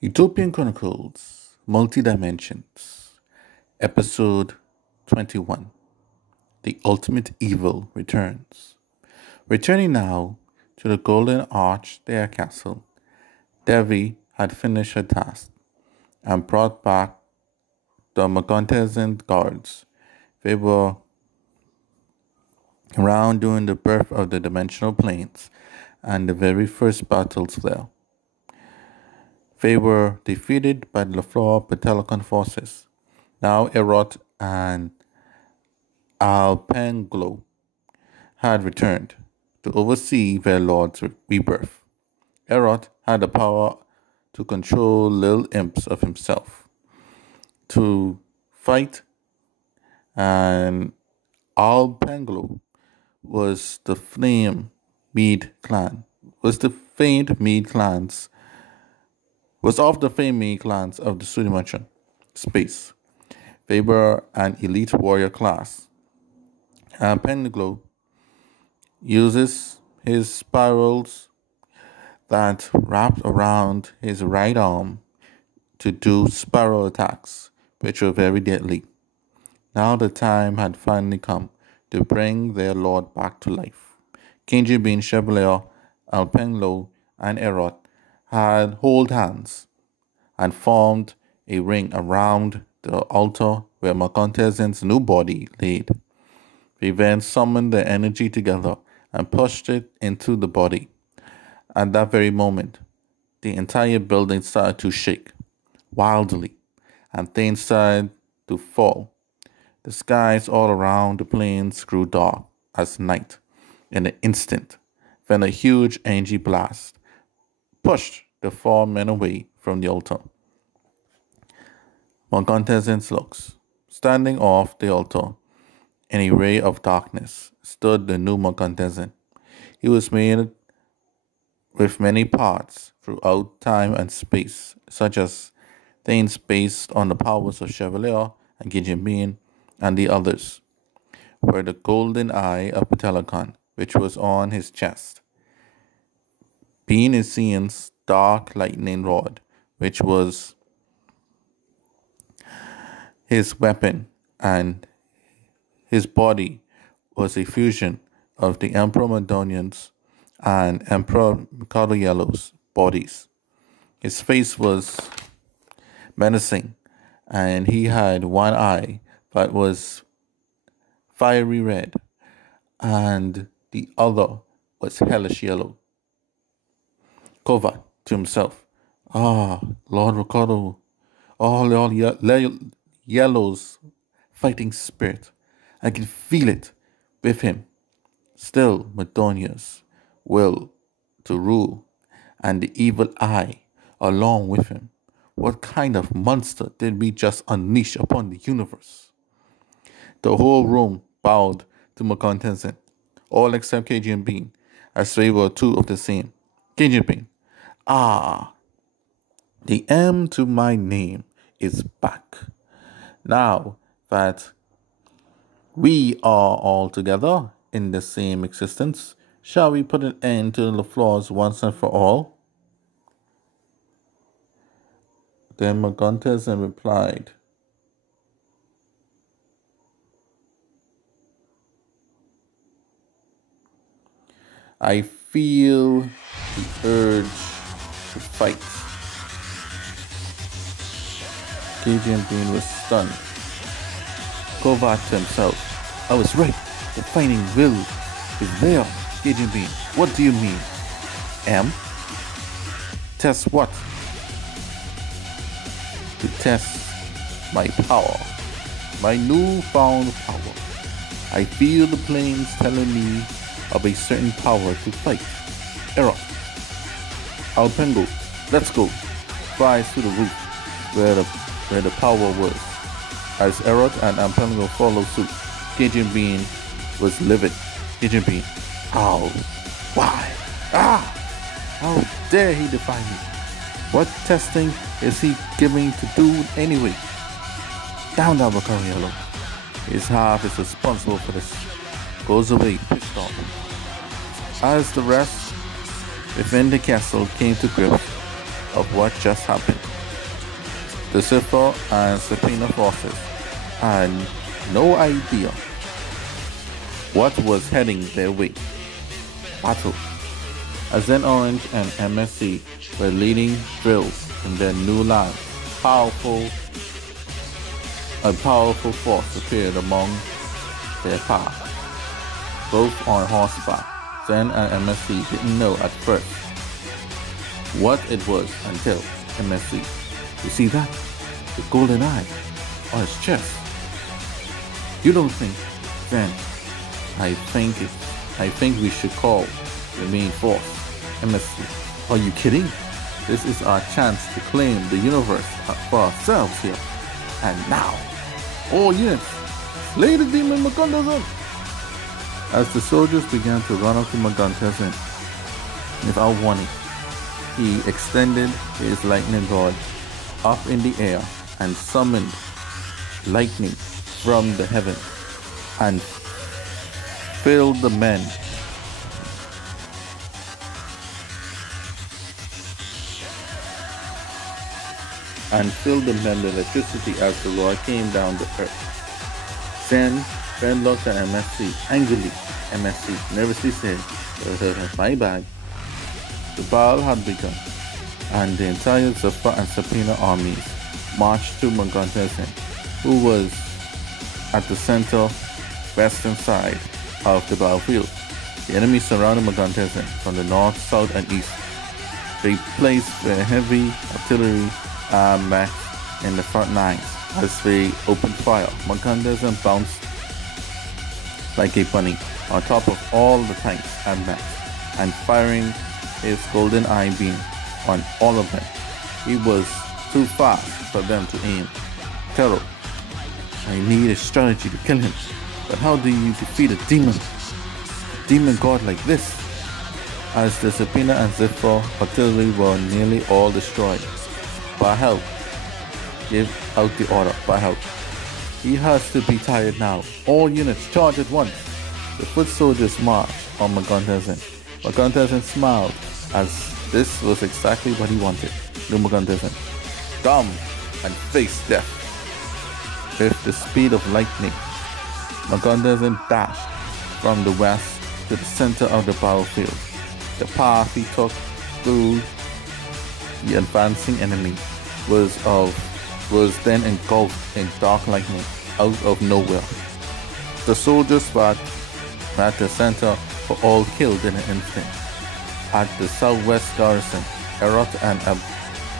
Utopian Chronicles, Multi-Dimensions, Episode 21. The Ultimate Evil Returns. Returning now to the Golden Arch their castle, Devi had finished her task and brought back the Magontezan guards. They were around during the birth of the dimensional planes and the very first battles there. They were defeated by the Ptelecon forces. Now Erot and Alpenglo had returned to oversee their lord's rebirth. Erot had the power to control little imps of himself, to fight, and Alpenglo was the famed Mead clan, was of the famed Mead clans of the Sudimension space. They were an elite warrior class. Alpenglo uses his spirals that wrapped around his right arm to do spiral attacks, which were very deadly. Now the time had finally come to bring their lord back to life. Kinjibin, Chevalier, Alpenglo, and Erot had hold hands and formed a ring around the altar where Magontezan's new body laid. They then summoned their energy together and pushed it into the body. At that very moment, the entire building started to shake wildly, and things started to fall. The skies all around the plains grew dark as night in an instant. Then a huge energy blast pushed the four men away from the altar. Magontezan's looks. Standing off the altar in a ray of darkness stood the new Magontezan. He was made with many parts throughout time and space, such as things based on the powers of Chevalier and Gijinbin and the others, were the golden eye of Ptelecon, which was on his chest, being Isian's dark lightning rod, which was his weapon, and his body was a fusion of the Emperor Madonian's and Emperor Mikado Yellow's bodies. His face was menacing, and he had one eye that was fiery red, and the other was hellish yellow. Kovat to himself, Lord Ricardo, Lord Yellow's fighting spirit. I can feel it with him. Still, Madonia's will to rule, and the evil eye along with him. What kind of monster did we just unleash upon the universe? The whole room bowed to Magontezan, all except KGB, as they were two of the same. KGB, the M to my name is back. Now that we are all together in the same existence, shall we put an end to the flaws once and for all? Then Magontezan replied, I feel the urge to fight. Gijinbin was stunned. Kovat to himself, I was right. The fighting will is there. Gijinbin, what do you mean? M? Test what? To test my power. My newfound power. I feel the planes telling me of a certain power to fight. Erot, Alpengo, let's go. Flies to the roof where the power was. As Erot and Alpengo followed suit, Gijinbin was livid. Gijinbin, how? Why? How dare he defy me? What testing is he giving to do anyway? Down, Yellow. His half is responsible for this. Goes away, pissed off. As the rest within the castle came to grips, of what just happened. The Zephyr and Serpina forces had no idea what was heading their way. Battle. As then Orange and MSC were leading drills in their new land, a powerful force appeared among their path, both on horseback. Zen and MSC didn't know at first what it was until MSC. You see that? The golden eye on his chest. You don't think, Zen? I think we should call the main force, MSC. Are you kidding? This is our chance to claim the universe for ourselves here. And now, all units, slay the demon Magandazan! As the soldiers began to run up to Magandazan, without warning, he extended his lightning rod up in the air and summoned lightning from the heavens and filled the men with electricity as the rod came down the earth. Then looked at MSC angrily. MSC nervously said, "My bad." The battle had begun, and the entire Zephyr and Serpina armies marched to Magandazan, who was at the center western side of the battlefield. The enemy surrounded Magandazan from the north, south, and east. They placed their heavy artillery mechs in the front lines as they opened fire. Magandazan bounced like a bunny on top of all the tanks and mechs, and firing his golden eye beam on all of them. He was too fast for them to aim. Terror, I need a strategy to kill him. But how do you defeat a demon god like this? As the Serpina and Zephyr artillery were nearly all destroyed. Bahel gave out the order. Bahel. He has to be tired now. All units charge at once. The foot soldiers marched on Magandazan. Magandazan smiled, as this was exactly what he wanted. No Magandazan. Come and face death. With the speed of lightning, Magandazan dashed from the west to the center of the battlefield. The path he took through the advancing enemy was then engulfed in dark lightning out of nowhere. The soldiers at the center were all killed in an instant. At the southwest garrison, Erot and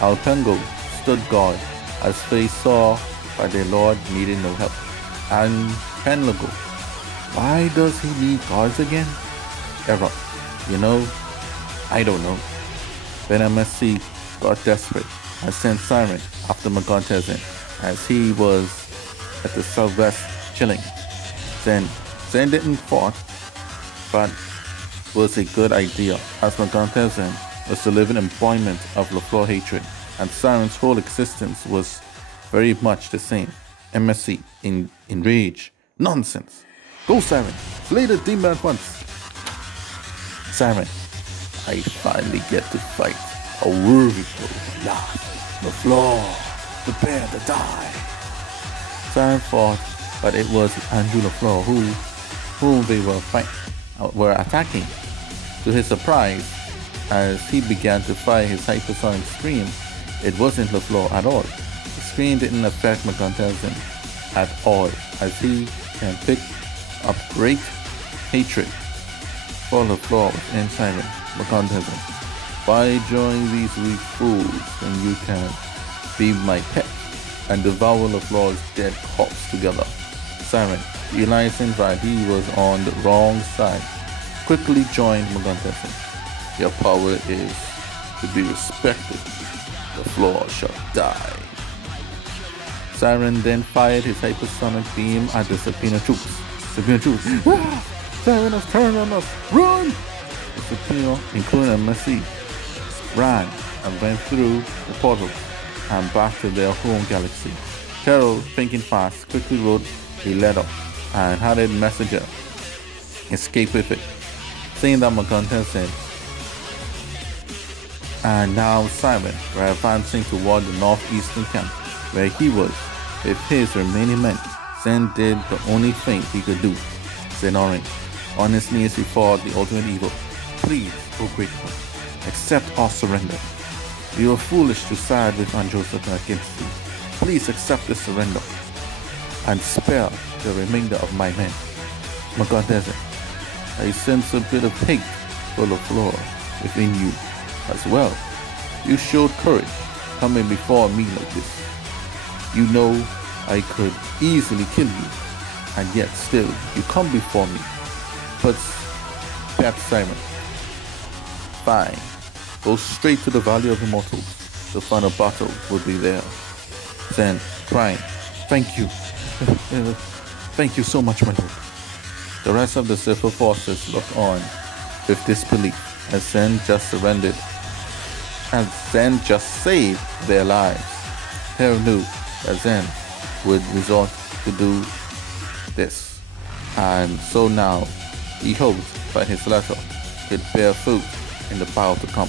Alpengo stood guard as they saw that their lord needed no help. And Penlago, why does he need guards again? Erot, I don't know. Then MSC got desperate and sent Siren after Magandazan as he was at the southwest chilling. Zen didn't fight, but was a good idea, as Magandazan was the living embodiment of LaFleur hatred, and Siren's whole existence was very much the same. MSC in rage. Nonsense! Go, Siren! Slay the demon at once! Siren, I finally get to fight a worthy foe. Last, LaFleur, prepare to die. Siren fought, but it was Andrew LaFleur whom they were attacking. To his surprise, as he began to fire his hypersonic scream, it wasn't LaFleur at all. The scream didn't affect Magandazan at all, as he can pick up great hatred for LaFleur within Siren. Magandazan, by joining these weak fools, then you can be my pet and devour LaFleur's dead corpse together. Siren, realizing that he was on the wrong side, quickly joined Magandazan. Your power is to be respected. LaFleur shall die. Siren then fired his hypersonic beam at the Serpina troops. Ah! Siren has turned on us! Run! The Serpina, including MSC, ran and went through the portals and back to their home galaxy. Terrell, thinking fast, quickly wrote a letter and had a messenger escape with it, saying that Magandazan And now Simon were advancing toward the northeastern camp, where he was, with his remaining men. Zen did the only thing he could do. Zen Orange, on his knees before the ultimate evil. Please, O great one, accept our surrender. We were foolish to side with Anjosaka against you. Please accept this surrender and spare the remainder of my men. Magadeze, I sense a bit of hate full of flora within you as well. You showed courage coming before me like this. You know I could easily kill you, and yet still you come before me. But perhaps Simon, fine, go straight to the Valley of Immortals. The final battle will be there. Then, crying, thank you. Thank you so much, my lord. The rest of the Silver forces looked on with disbelief as Zen just surrendered, and Zen just saved their lives. Terra knew that Zen would resort to do this, and so now he hoped that his letter could bear fruit in the battle to come.